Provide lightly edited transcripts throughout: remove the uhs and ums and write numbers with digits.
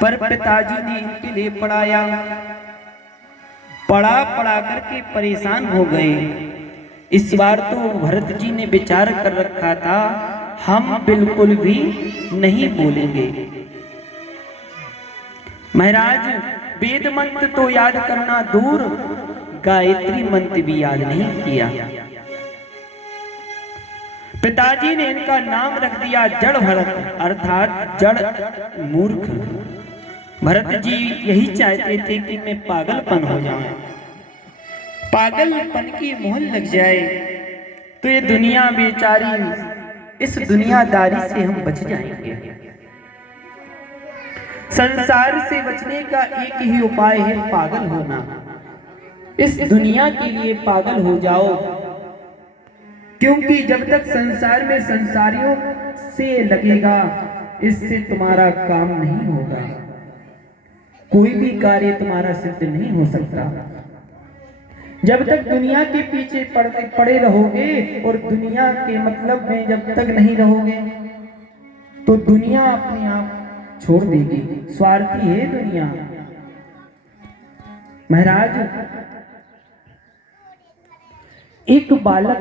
पर पिताजी ने इनके लिए पढ़ाया। पढ़ा करके परेशान हो गए। इस बार तो भरत जी ने विचार कर रखा था, हम बिल्कुल भी नहीं बोलेंगे। महाराज वेद मंत्र तो याद करना दूर, गायत्री मंत्र भी याद नहीं किया। पिताजी ने इनका नाम रख दिया जड़ भरत, अर्थात जड़ मूर्ख। भरत जी यही चाहते थे कि मैं पागलपन हो जाऊं, पागलपन की मोहन लग जाए तो ये दुनिया बेचारी, इस दुनियादारी से हम बच जाएंगे। संसार से बचने का एक ही उपाय है, पागल होना। इस दुनिया के लिए पागल हो जाओ, क्योंकि जब तक संसार में संसारियों से लगेगा, इससे तुम्हारा काम नहीं होगा, कोई भी कार्य तुम्हारा सिद्ध नहीं हो सकता। जब तक दुनिया के पीछे पड़े रहोगे और दुनिया के मतलब में जब तक नहीं रहोगे, तो दुनिया अपने आप छोड़ देगी। स्वार्थी है दुनिया। महाराज एक बालक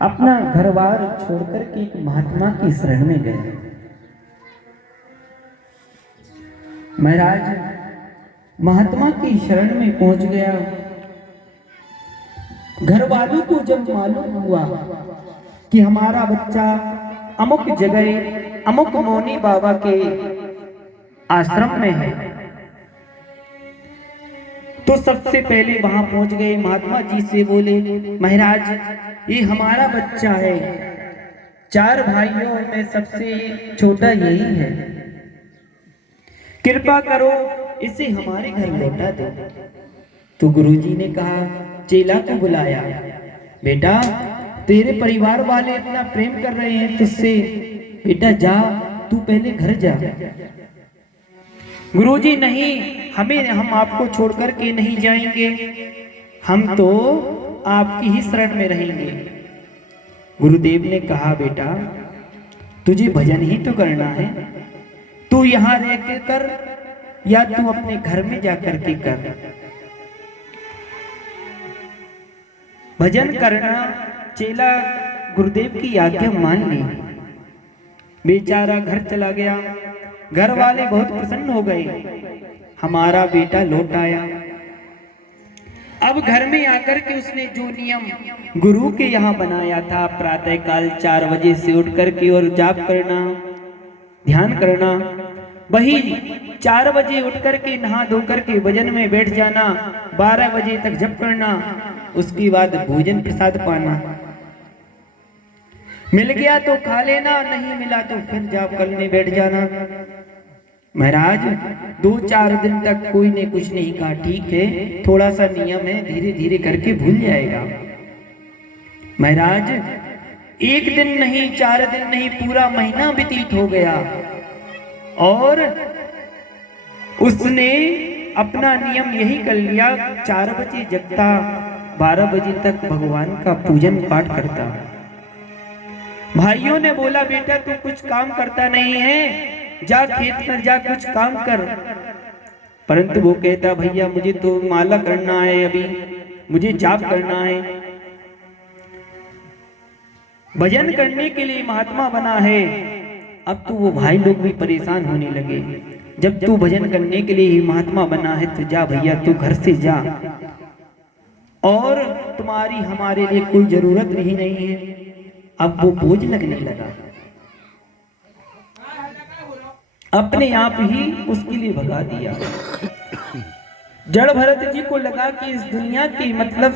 अपना घर-बार छोड़कर के एक महात्मा की शरण में गए। महाराज महात्मा की शरण में पहुंच गया। घर वालों को जब मालूम हुआ कि हमारा बच्चा अमुक जगह अमुक मौनी बाबा के आश्रम में है, तो सबसे पहले वहां पहुंच गए। महात्मा जी से बोले, महाराज ये हमारा बच्चा है, 4 भाइयों में सबसे छोटा यही है, कृपा करो इसे हमारे घर लौटा दो। तो गुरुजी ने कहा, चेला को बुलाया, बेटा तेरे परिवार वाले इतना प्रेम कर रहे हैं तुझसे, बेटा जा, तू पहले घर जा। गुरुजी नहीं, हम आपको छोड़कर के नहीं जाएंगे, हम तो आपकी ही शरण में रहेंगे। गुरुदेव ने कहा, बेटा तुझे भजन ही तो करना है, तू यहां रह के कर या तू अपने घर में जाकर के कर। भजन करना चेला गुरुदेव की आज्ञा मान ली। बेचारा घर चला गया। घर वाले बहुत प्रसन्न हो गए, हमारा बेटा लौट आया। अब घर में आकर के उसने जो नियम गुरु के यहाँ बनाया था, प्रातः काल 4 बजे से उठ करके और जाप करना, ध्यान करना, वही 4 बजे उठ करके नहा धो करके भजन में बैठ जाना, 12 बजे तक जप करना, उसके बाद भोजन प्रसाद पाना। मिल गया तो खा लेना, नहीं मिला तो फिर जाप करने बैठ जाना। महाराज 2-4 दिन तक कोई ने कुछ नहीं कहा, ठीक है थोड़ा सा नियम है, धीरे धीरे करके भूल जाएगा। महाराज 1 दिन नहीं, 4 दिन नहीं, पूरा महीना व्यतीत हो गया और उसने अपना नियम यही कर लिया, 4 बजे जगता, 12 बजे तक भगवान का पूजन पाठ करता। भाइयों ने बोला, बेटा तू कुछ काम करता नहीं है, जा खेत पर जा कुछ काम कर। परंतु वो कहता, भैया मुझे तो माला करना है, अभी मुझे जाप करना है। भजन करने के लिए महात्मा बना है। अब तो वो भाई लोग भी परेशान होने लगे, जब तू भजन करने के लिए ही महात्मा बना है तो जा भैया तू घर से जा, और तुम्हारी हमारे लिए कोई जरूरत ही नहीं है। अब वो बोझ लगने लगा, अपने आप ही उसके लिए भगा दिया। जड़ भरत जी को लगा कि इस दुनिया की मतलब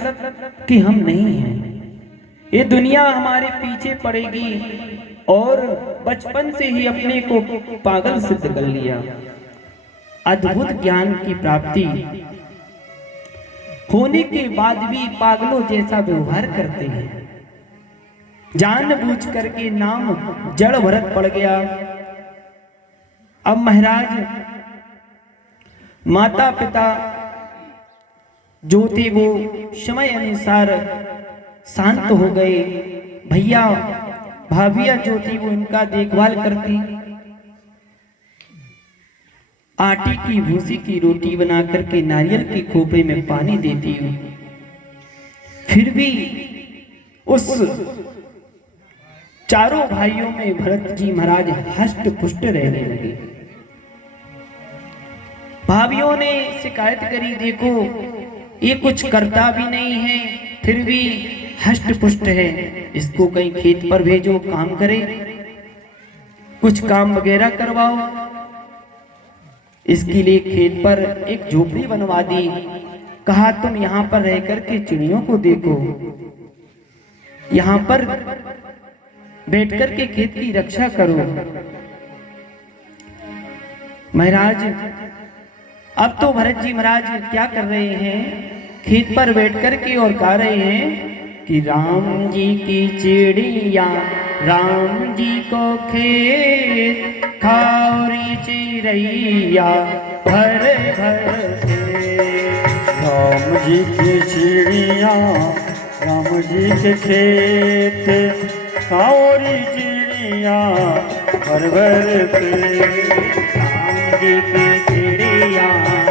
कि हम नहीं हैं, ये दुनिया हमारे पीछे पड़ेगी, और बचपन से ही अपने को पागल सिद्ध कर लिया। अद्भुत ज्ञान की प्राप्ति होने के बाद भी पागलों जैसा व्यवहार करते हैं। जानबूझ करके नाम जड़ भरत पड़ गया। अब महाराज माता पिता जो थे वो समय अनुसार शांत हो गए। भैया भाभिया जो थी वो इनका देखभाल करती। आटे की भूसी की रोटी बना करके नारियल के खोपड़े में पानी देती हूँ, फिर भी उस चारों भाइयों में भरत जी महाराज हष्ट पुष्ट रहने लगे। भाभियों ने शिकायत करी, देखो ये कुछ करता भी नहीं है, फिर भी हष्ट पुष्ट है, इसको कहीं खेत पर भेजो, काम करे, कुछ काम वगैरह करवाओ। इसके लिए खेत पर एक झोपड़ी बनवा दी। कहा तुम यहाँ पर रह करके चिड़ियों को देखो, यहाँ पर बैठ करके खेत की रक्षा करो। महाराज अब तो भरत जी महाराज क्या कर रहे हैं, खेत पर बैठ करके और गा रहे हैं कि राम जी की चिड़िया राम जी को खेत खाओरी चिड़ैया भर भर से। राम जी की चिड़िया राम जी के खेत खाओरी चिड़िया भर भर पे। राम जी की चिड़िया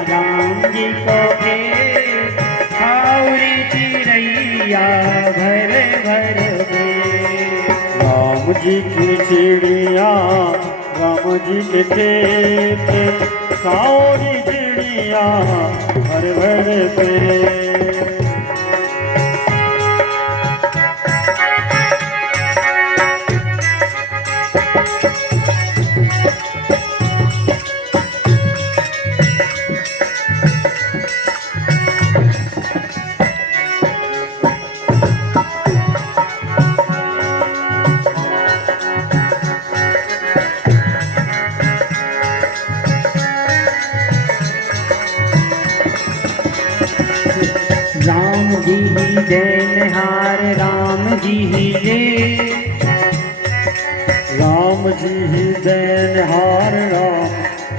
राम जी को खेत खाओरी चिड़ैया भर भर से। राम जी की चिड़िया राम जी के खेत खाओरी चिड़िया भर भर पे। राम जी ही देनहार राम जी ही ले। राम जी ही देनहार राम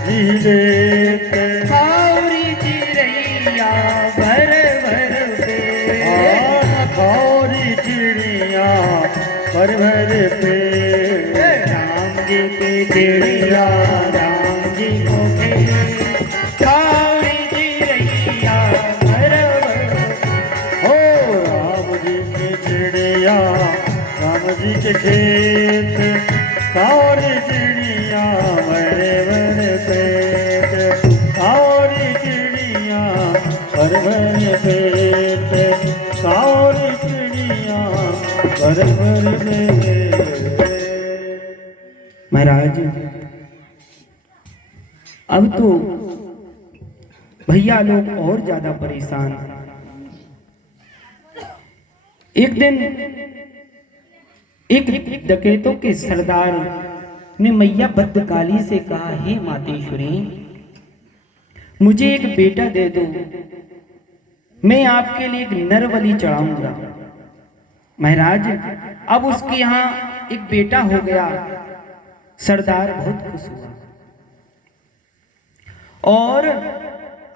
जी लेते। खाओरी चिड़ैया भर भर पे। खाओरी चिड़िया भर भर पे। राम जी की चिड़िया राम जी को खेत खाओरी चिड़ैया भर भर। हो राम जी की चिड़िया राम जी के खेत खाओरी चिड़िया भर भर पेट। खाओरी चिड़िया भर भर पेट। खाओरी चिड़िया भर भर पेट। महाराज अब तो भैया लोग और ज्यादा परेशान। एक दिन एक डकैतों के सरदार ने मैया भद्रकाली से कहा, हे मातेश्वरी मुझे एक बेटा दे दो, मैं आपके लिए एक नर बलि चढ़ाऊंगा। महाराज अब उसके यहाँ एक बेटा हो गया। सरदार बहुत खुश हुआ और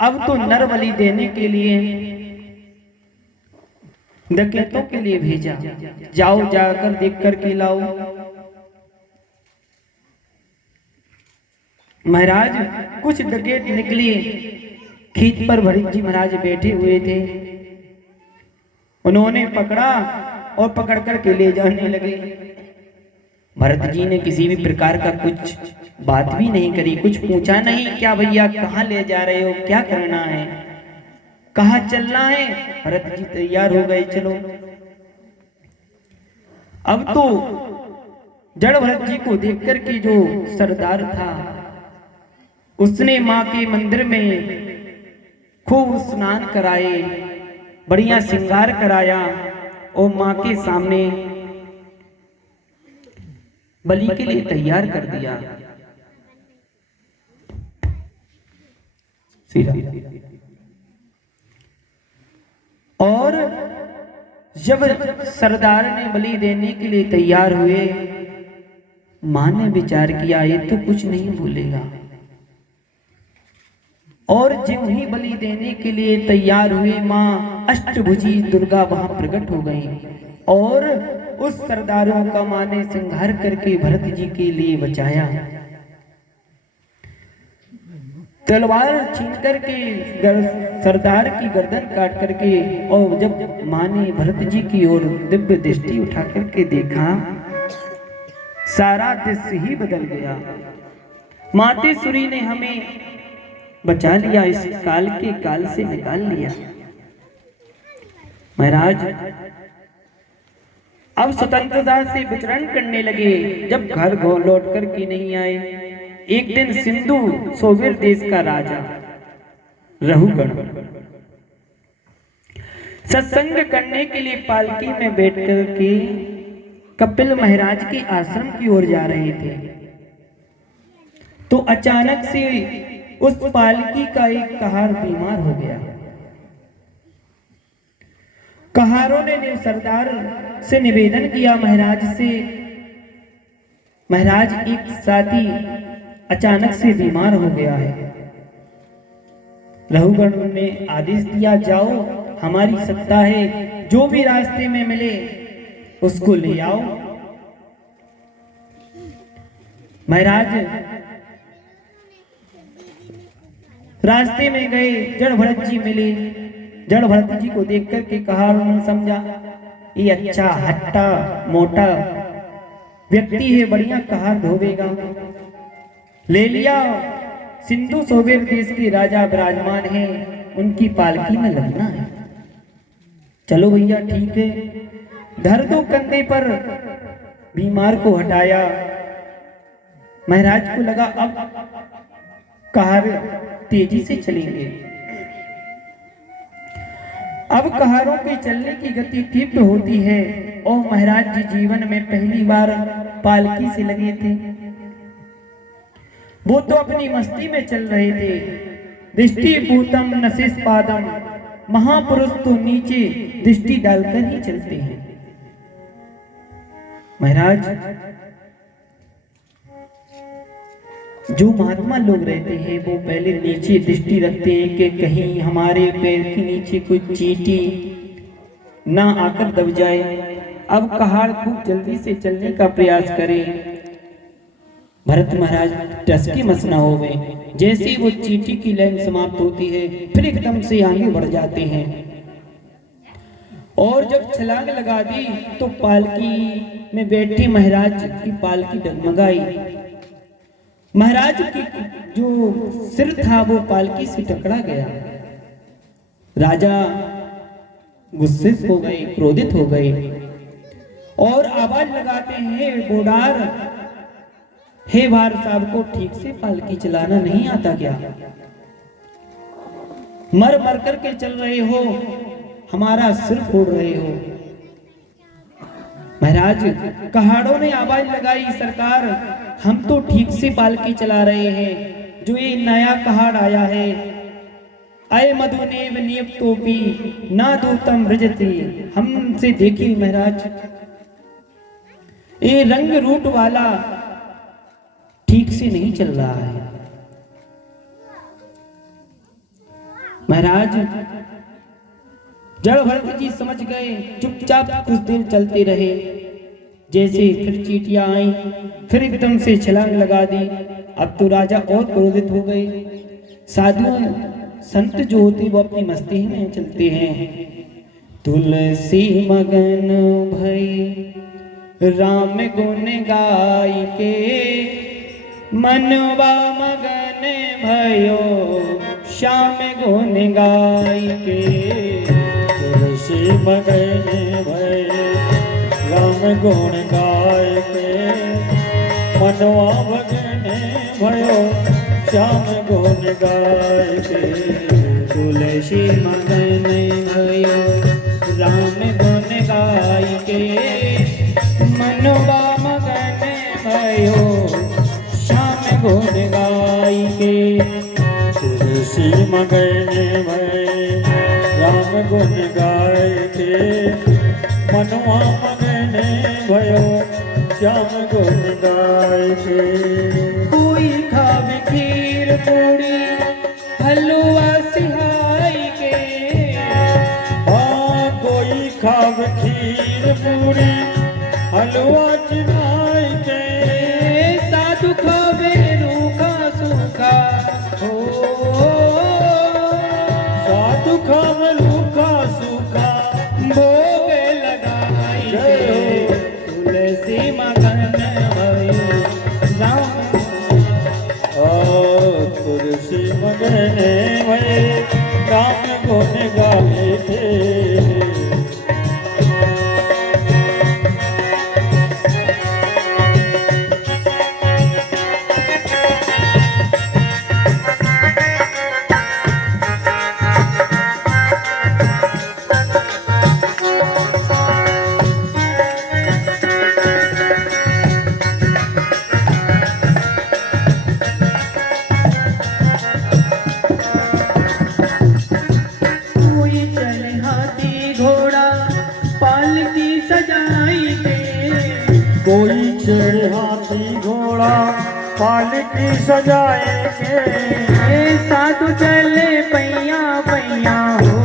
अब तो नर बलि देने के लिए डकैतों के लिए भेजा, जाओ जाकर देख कर के लाओ। महाराज कुछ डकैत निकले, खेत पर भरत जी महाराज बैठे हुए थे, उन्होंने पकड़ा और पकड़ कर के ले जाने लगे। भरत जी ने किसी भी प्रकार का कुछ बात भी नहीं करी, कुछ पूछा नहीं, क्या भैया कहाँ ले जा रहे हो, क्या करना है, कहाँ चलना है। भरत जी तैयार हो गए, चलो। अब तो जड़ भरत जी को देख कर के जो सरदार था उसने माँ के मंदिर में खूब स्नान कराए, बढ़िया श्रृंगार कराया और माँ के सामने बलि के लिए तैयार कर दिया। और जब सरदार ने बलि देने के लिए तैयार हुए, मां ने विचार किया ये तो कुछ नहीं भूलेगा, और ज्यों ही बलि देने के लिए तैयार हुए मां अष्टभुजी दुर्गा वहां प्रकट हो गई और उस सरदारों का मां ने संहार करके भरत जी के लिए बचाया। तलवार छीन करके सरदार की गर्दन काट करके, और जब मां ने भरत जी की ओर दिव्य दृष्टि उठा करके देखा, सारा दृश्य ही बदल गया। मातेश्वरी ने हमें बचा लिया, इस काल के काल से निकाल लिया। महाराज अब स्वतंत्रता से विचरण करने लगे। जब घर लौट करके नहीं आए, एक दिन सिंधु सोविर देश का राजा रहुगण सत्संग करने के लिए पालकी में बैठकर के कपिल महाराज के आश्रम की ओर जा रहे थे, तो अचानक से उस पालकी का एक कहार बीमार हो गया। कहारों ने सरदार से निवेदन किया महाराज से, महाराज एक साथी अचानक से बीमार हो गया है। रहुगण ने आदेश दिया, जाओ, हमारी सत्ता है, जो भी रास्ते में मिले उसको ले आओ। महाराज रास्ते में गए, जड़ भरत जी मिले। जड़ भरत जी को देख करके कहा, उन्होंने समझा ये अच्छा हट्टा मोटा व्यक्ति है, बढ़िया कहार धोवेगा। ले लिया। सिंधु सोविर देश के राजा विराजमान हैं, उनकी पालकी में लगना है। चलो भैया ठीक है। धर दो कंधे पर, बीमार को हटाया। महाराज को लगा अब कहार तेजी से चलेंगे, अब कहारों के चलने की गति तीव्र होती है। और महाराज जी जीवन में पहली बार पालकी से लगे थे। वो तो अपनी मस्ती में चल रहे थे। दृष्टि भूतम नशिष पादम, महापुरुष तो नीचे दृष्टि डालकर ही चलते हैं। महाराज जो महात्मा लोग रहते हैं वो पहले नीचे दृष्टि रखते हैं कि कहीं हमारे पैर के नीचे कोई चींटी ना आकर दब जाए। अब कहार खूब जल्दी से चलने का प्रयास करें। भरत महाराज टसकी मसना हो गए। जैसे ही वो चींटी की लाइन समाप्त होती है, फिर एकदम से आगे बढ़ जाते हैं। और जब छलांग लगा दी तो पालकी में बैठे महाराज की पालकी डगमगाई। महाराज की जो सिर था वो पालकी से टकरा गया। राजा गुस्से हो गए, क्रोधित हो गए और आवाज लगाते हैं, बोडार, हे भार साहब को ठीक से पालकी चलाना नहीं आता क्या? मर मर करके चल रहे हो, हमारा सिर फोड़ रहे हो। महाराज कहाड़ों ने आवाज लगाई, सरकार हम तो ठीक से पालकी चला रहे हैं, जो ये नया कहाड़ आया है, अय मधुनेव नियुक्तोपि ना दूतम व्रजति, हमसे देखिए महाराज ये रंग रूट वाला ठीक से नहीं चल रहा है। महाराज जड़ भरत जी समझ गए, चुपचाप कुछ देर चलते रहे। जैसे फिर चींटियां आई, फिर एकदम से छलांग लगा दी। अब तो राजा और क्रोधित हो गए। साधु संत जो होते वो अपनी मस्ती में चलते हैं। तुलसी मगन भई राम गुण गाय के, मनवा मगन भयो श्याम गुण गाय के। तुलसी मगन भय राम गुण गाय के, मनवा मगन भयो श्याम गुण गाय के। तुलसी मगन भयो राम गुण गाय के, मनवा मगन भयो श्याम गुण गाय के। तुलसी मगन भय राम गुण गाय के, मनवा मगन भयो श्याम गुण गाय के। कोई खावे खीर पूरी हलवा सिहाई के, हाँ कोई खाव खीर पूरी हलवा चिनाई के। साधु खावे रूखा सूखा हो, पालकी सजाएंगे ये साधु चले पैया पैया हो।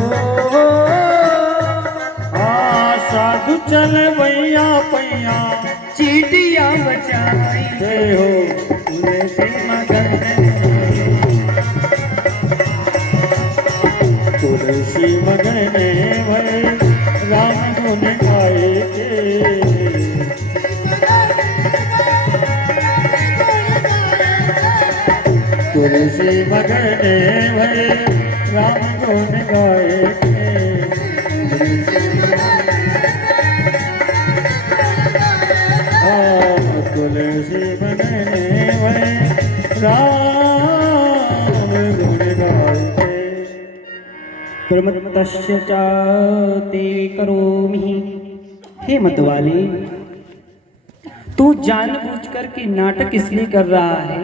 साधु चल भैया पैया चीटियां बचाएंगे हो तुलसी मगन तुलसी मगन भय राम गुण गाएंगे तुलसी मगन भय राम गुण गाएंगे तुलसी मगन भय राम गुण गाएंगे। प्रमत्तस्य च ते करोमि। हे मतवाले, तू जानबूझकर के नाटक इसलिए कर रहा है